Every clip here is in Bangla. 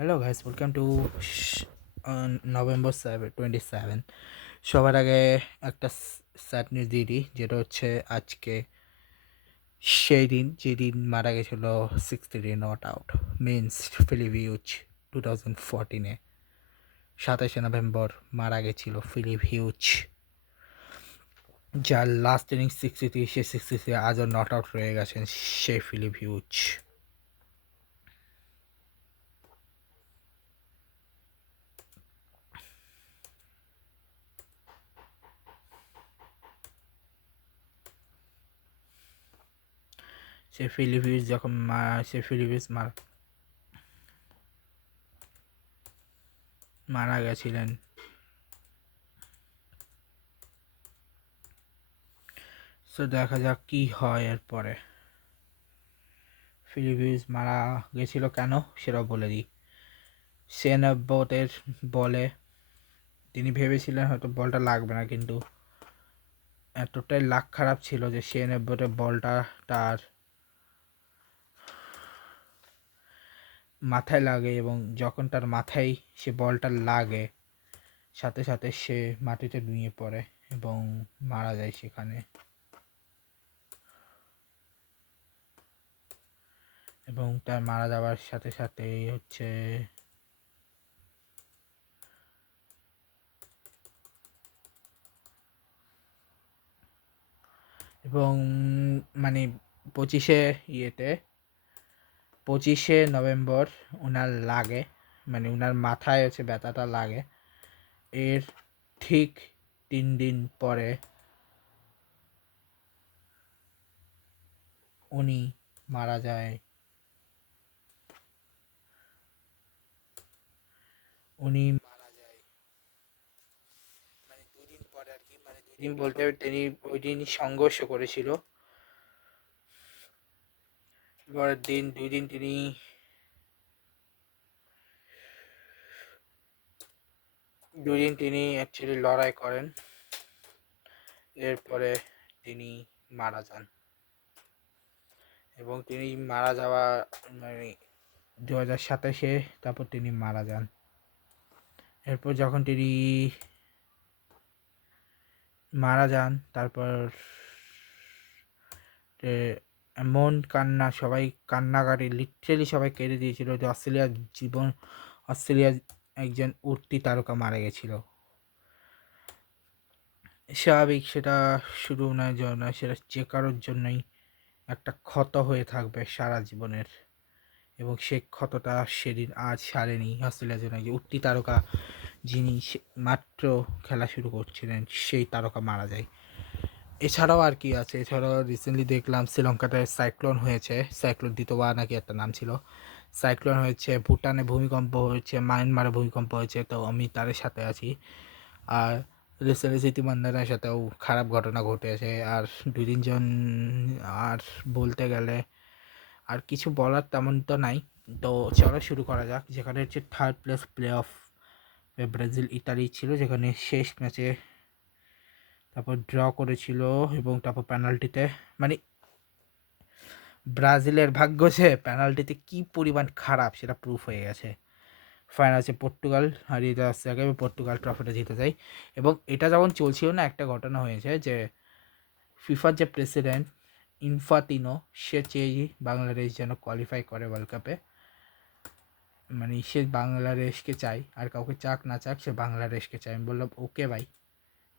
Hello guys, welcome to November 27। সবার আগে একটা স্যাড নিউজ দিয়ে দিই, যেটা হচ্ছে আজকে সেই দিন যেদিন মারা গেছিল 63 not out means Phillip Hughes. 2014-এ 27শে নভেম্বর মারা গেছিল ফিলিপ হিউজ, যার লাস্ট ইনিংস 63, সে 63 আজও নট আউট রয়ে গেছেন সেই ফিলিপ হিউজ। সে ফিলিপ হিউজ যখন মারা গেছিলেন, তো দেখা যাক কি হয় এরপরে। ফিলিপ হিউজ মারা গেছিল কেন সেটাও বলে দিই। শেন আব্বটের বলে তিনি ভেবেছিলেন হয়তো বলটা লাগবে না, কিন্তু এতটাই লাক খারাপ ছিল যে শেন আব্বটের বলটা তার মাথায় লাগে, এবং যখন তার মাথায় সে বলটা লাগে সাথে সাথে সে মাটিতে নুয়ে পড়ে এবং মারা যায় সেখানে। এবং তার মারা যাওয়ার সাথে সাথেই হচ্ছে এবং মানে 25শে নভেম্বর ওনার লাগে, মানে ওনার মাথায় হচ্ছে ব্যথাটা লাগে। এর ঠিক 3 দিন পরে উনি মারা যায়। মানে 2 দিন পরে আর কি, মানে 2 দিন বলতে তিনি ওই দিন সংঘর্ষ করেছিল। পরের দিন 2 দিন তিনি অ্যাকচুয়ালি লড়াই করেন। এরপরে তিনি মারা যান, এবং তিনি মারা যাওয়া মানে 2027-এ তারপর তিনি মারা যান। এরপর যখন তিনি মারা যান তারপর এমন কান্না, সবাই কান্নাকাটি, লিটারেলি সবাই কেঁদে দিয়েছিল যে অস্ট্রেলিয়ার একজন উঠতি তারকা মারা গেছিল। স্বাভাবিক, সেটা শুধু নয় নয়, সেটা যে কারোর জন্যই একটা ক্ষত হয়ে থাকবে সারা জীবনের, এবং সেই ক্ষতটা সেদিন আজ সারেনি অস্ট্রেলিয়ার জন্য। যে উঠতি তারকা যিনি মাত্র খেলা শুরু করছিলেন সেই তারকা মারা যায়। এছাড়াও আর কি আছে, এছাড়াও রিসেন্টলি দেখলাম শ্রীলঙ্কাতে সাইক্লোন হয়েছে, সাইক্লোন দিতোয়া নাকি একটা নাম ছিল। সাইক্লোন হয়েছে, ভুটানে ভূমিকম্প হয়েছে, মায়ানমারে ভূমিকম্প হয়েছে, তো আমি তাদের সাথে আছি। আর রিসেন্টলি স্মৃতিমান্দানের সাথেও খারাপ ঘটনা ঘটেছে। আর 2-3 জন, আর বলতে গেলে আর কিছু বলার তেমন তো নাই। তো চলো শুরু করা যাক। যেখানে হচ্ছে third place play of Brazil Italy ছিল, যেখানে শেষ ম্যাচে তারপর ড্র করেছিল, এবং তারপর পেনাল্টিতে, মানে ব্রাজিলের ভাগ্য যে পেনাল্টিতে কি পরিমাণ খারাপ সেটা প্রুফ হয়ে গেছে। ফাইনালে পর্তুগাল হারিয়ে যাওয়ার আগে পর্তুগাল ট্রফিটা জিতে যায়। এবং এটা যখন চলছিল না, একটা ঘটনা হয়েছে যে ফিফার যে প্রেসিডেন্ট ইনফাতিনো, সে চেয়ে বাংলাদেশ যেন কোয়ালিফাই করে ওয়ার্ল্ড কাপে। মানে সে বাংলাদেশকে চাই, আর কাউকে চাক না চাক সে বাংলাদেশকে চাই। আমি বললাম ওকে ভাই,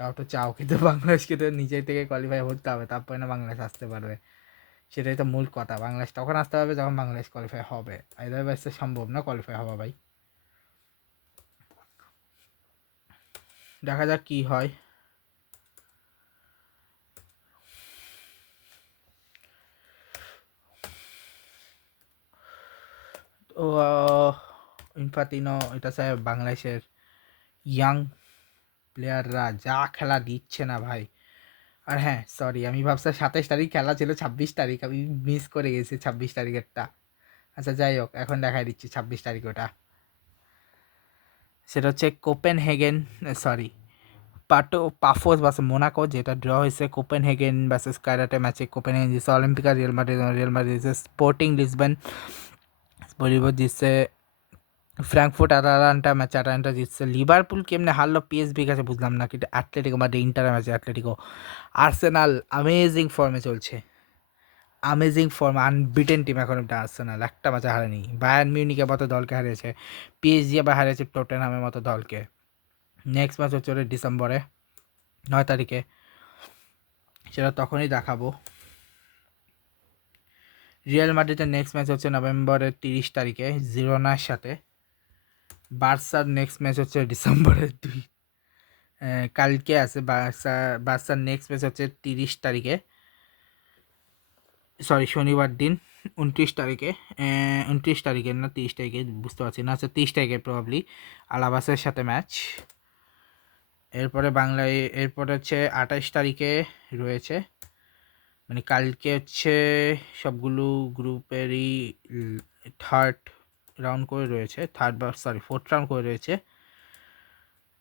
চাও তো চাও, কিন্তু বাংলাদেশকে তো নিজের থেকে কোয়ালিফাই হতে হবে, তারপরে না বাংলাদেশ আসতে পারবে। সেটাই তো মূল কথা। বাংলাদেশ তখন আসতে হবে যখন বাংলাদেশ কোয়ালিফাই হবে, আদারওয়াইজ তো সম্ভব না কোয়ালিফাই হওয়া ভাই। দেখা যাক কি হয়। তো ইনফাতিনো এটা স্যার বাংলাদেশের ইয়াং প্লেয়াররা যা খেলা দিচ্ছে না ভাই। আর হ্যাঁ, সরি, আমি ভাবছি 27 তারিখ খেলা ছিল, 26 তারিখ আমি মিস করে গেছি 26 তারিখেরটা। আচ্ছা যাই হোক, এখন দেখাই দিচ্ছি 26 তারিখ ওটা। সেটা হচ্ছে Copenhagen, sorry, Pafos versus Monaco, যেটা ড্র হয়েছে। কোপেনহেগেন ভার্সেস কারাটে ম্যাচে কোপেনহেগেন জিতছে অলিম্পিকা, রিয়াল মাদ্রিদ জিতছে স্পোর্টিং লিসবন, বলিউড জিতছে ফ্র্যাঙ্কফুর্ট আটালান্টা ম্যাচ আটালান্টা জিতছে। লিভারপুল কেমনে হারলো পিএসভির কাছে বুঝলাম না, কিন্তু অ্যাটলেটিকো মাদ্রিদ ইন্টার ম্যাচে অ্যাটলেটিকো। আর্সেনাল অ্যামেজিং ফর্মে চলছে, অ্যামেজিং ফর্ম, আনবিটেন টিম এখন একটা আর্সেনাল, একটা ম্যাচে হারেনি। বায়ার্ন মিউনিকের মতো দলকে হারিয়েছে, পিএসজি আবার হারিয়েছে টটেনহামের মতো দলকে। নেক্সট ম্যাচ হচ্ছে ডিসেম্বরে 9 তারিখে, সেটা তখনই দেখাবো। রিয়াল মাদ্রিদের নেক্সট ম্যাচ হচ্ছে নভেম্বরের 30 তারিখে জিরোনার সাথে। বার্সার নেক্সট ম্যাচ হচ্ছে ডিসেম্বরের 2, কালকে আছে বার্সার নেক্সট ম্যাচ হচ্ছে 30 তারিখে, সরি শনিবার দিন 29 তারিখে, 29 তারিখে না 30 তারিখে বুঝতে পারছি না, আচ্ছা 30 তারিখে প্রবাবলি আলাবাসের সাথে ম্যাচ। এরপরে বাংলায় এরপরে হচ্ছে 28 তারিখে রয়েছে, মানে কালকে হচ্ছে সবগুলো গ্রুপেরই থার্ড রাউন্ড করে রয়েছে, ফোর্থ রাউন্ড করে রয়েছে।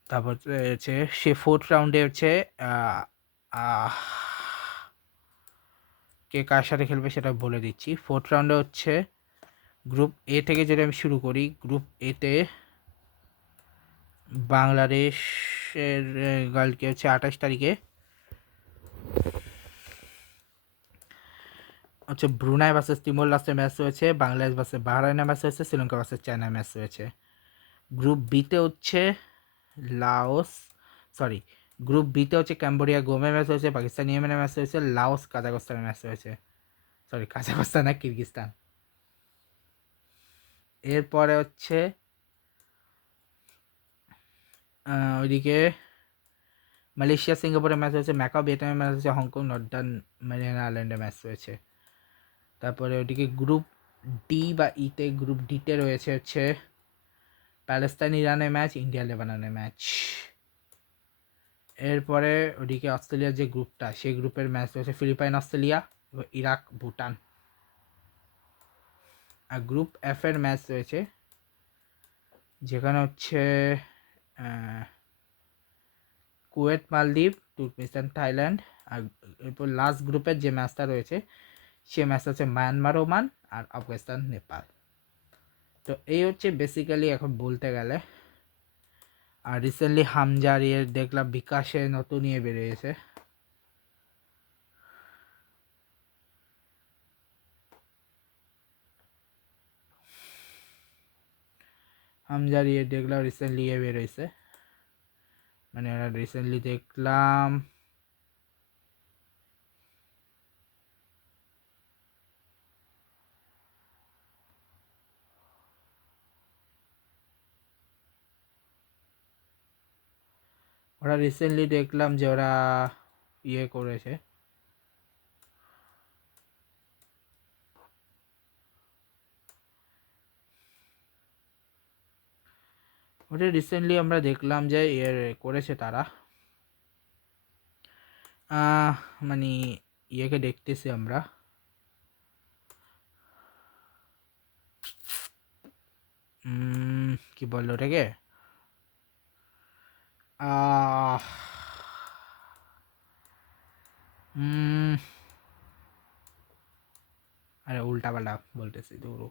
তারপর হচ্ছে সে ফোর্থ রাউন্ডে হচ্ছে কে কার সাথে খেলবে সেটা বলে দিচ্ছি। ফোর্থ রাউন্ডে হচ্ছে গ্রুপ এ থেকে যদি আমি শুরু করি, গ্রুপ এতে বাংলাদেশের কালকে হচ্ছে 28 তারিখে হচ্ছে ব্রুনাই ভার্সেস তিমোর লাস্টের ম্যাচ রয়েছে, বাংলাদেশ ভার্সেস বাহরাইনের ম্যাচ রয়েছে, শ্রীলঙ্কা ভার্সেস চায়নার ম্যাচ রয়েছে। গ্রুপ বিতে হচ্ছে লাওস, সরি গ্রুপ বিতে হচ্ছে ক্যাম্বোডিয়া গোমের ম্যাচ রয়েছে, পাকিস্তান ইয়েমেনের ম্যাচ রয়েছে, লাওস কাজাকস্তানের ম্যাচ রয়েছে, সরি কাজাকস্তান না কিরগিস্তান। এরপরে হচ্ছে ওইদিকে মালয়েশিয়া সিঙ্গাপুরের ম্যাচ রয়েছে, ম্যাকাও ভিয়েতনামের ম্যাচ রয়েছে, হংকং নর্দার্ন ম্যারিয়ানা আইল্যান্ডের ম্যাচ রয়েছে। তারপরে ওইদিকে গ্রুপ ডি বা ইতে, গ্রুপ ডিতে রয়েছে হচ্ছে প্যালেস্তাইন ইরানের ম্যাচ, ইন্ডিয়া লেবাননের ম্যাচ। এরপরে ওদিকে অস্ট্রেলিয়ার যে গ্রুপটা, সেই গ্রুপের ম্যাচ রয়েছে ফিলিপাইন অস্ট্রেলিয়া, ইরাক ভুটান। আর গ্রুপ এফ এর ম্যাচ রয়েছে, যেখানে হচ্ছে কুয়েত মালদ্বীপ, তুর্কমেনিস্তান থাইল্যান্ড। আর এরপর লাস্ট গ্রুপের যে ম্যাচটা রয়েছে, সে ম্যাচটা হচ্ছে মায়ানমার ওমান আর আফগানিস্তান নেপাল। তো এই হচ্ছে বেসিক্যালি এখন বলতে গেলে। আর রিসেন্টলি হামজার দেখলাম বিকাশে নতুন বেরিয়েছে, হামজার দেখলাম রিসেন্টলি বেরোয়েছে, মানে রিসেন্টলি দেখলাম ওরা রিসেন্টলি দেখলাম যে ওরা করেছে, ওটা রিসেন্টলি আমরা দেখলাম যে করেছে তারা, মানে দেখতেছি আমরা, কি বললো ওটাকে, আরে উল্টা পাল্টা বলতেছি দৌড়ো।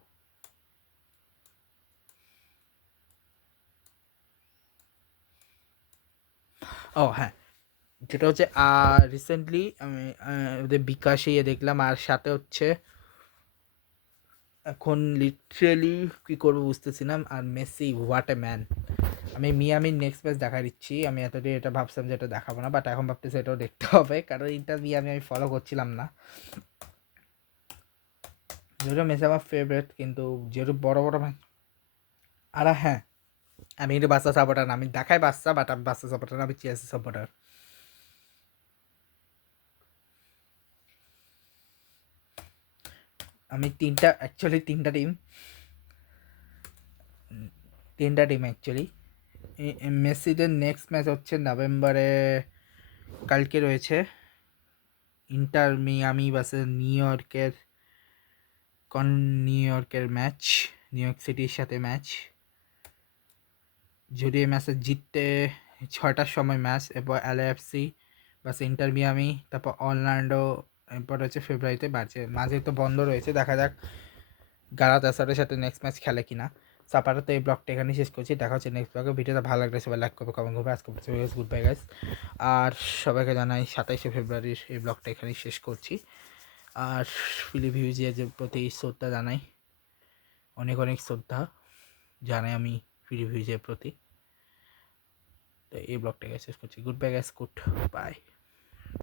ও হ্যাঁ, যেটা হচ্ছে রিসেন্টলি আমি ওদের বিকাশে দেখলাম, আর সাথে হচ্ছে এখন লিটারেলি কী করবো বুঝতেছি না। আর মেসি হোয়াট এ ম্যান, আমি মিয়ামির নেক্সট ম্যাচ দেখা দিচ্ছি, আমি এতদিন এটা ভাবছিলাম যে এটা দেখাবো না, বাট এখন ভাবতেছি এটাও দেখতে হবে, কারণ ইন্টার মিয়ামি আমি ফলো করছিলাম না, যেহেতু মেসি আমার ফেভারিট, কিন্তু যেহেতু বড় বড় ম্যাচ। আর হ্যাঁ, আমি কিন্তু বাচ্চা সাপোর্টার না, আমি দেখাই বাচ্চা, বাট আমি বাচ্চা সাপোর্টার না, আমি চেলসি সাপোর্টার। আমি অ্যাকচুয়ালি তিনটা টিম অ্যাকচুয়ালি। মেসিদের নেক্সট ম্যাচ হচ্ছে নভেম্বরে, কালকে রয়েছে ইন্টার মিয়ামি ভার্সেস নিউ ইয়র্কের ম্যাচ, নিউ ইয়র্ক সিটির সাথে ম্যাচ। যদি এই ম্যাচে জিততে 6টার সময় ম্যাচ, এরপর LAFC ভার্সেস ইন্টার মিয়ামি, তারপর অরল্যান্ডো, এরপর হচ্ছে ফেব্রুয়ারিতে বাড়ছে, মাঝে তো বন্ধ রয়েছে, দেখা যাক গালাতাসারের সাথে নেক্সট ম্যাচ খেলে কিনা। আপাতত এই ব্লগটা এখানেই শেষ করছি। দেখা হচ্ছে নেক্সট ব্লগে। ভিডিওটা ভালো লাগলে সবাই লাইক করবে, কমেন্ট করবে। আজকে গুড বাই গাইস। আর সবাইকে জানাই 27শে ফেব্রুয়ারির এই ব্লগটা এখানেই শেষ করছি। আর ফিলিপ হিউজের প্রতি শ্রদ্ধা জানাই, অনেক অনেক শ্রদ্ধা জানাই আমি ফিলিপ হিউজের প্রতি। তো এই ব্লগটাকে শেষ করছি। Good bye guys, good bye.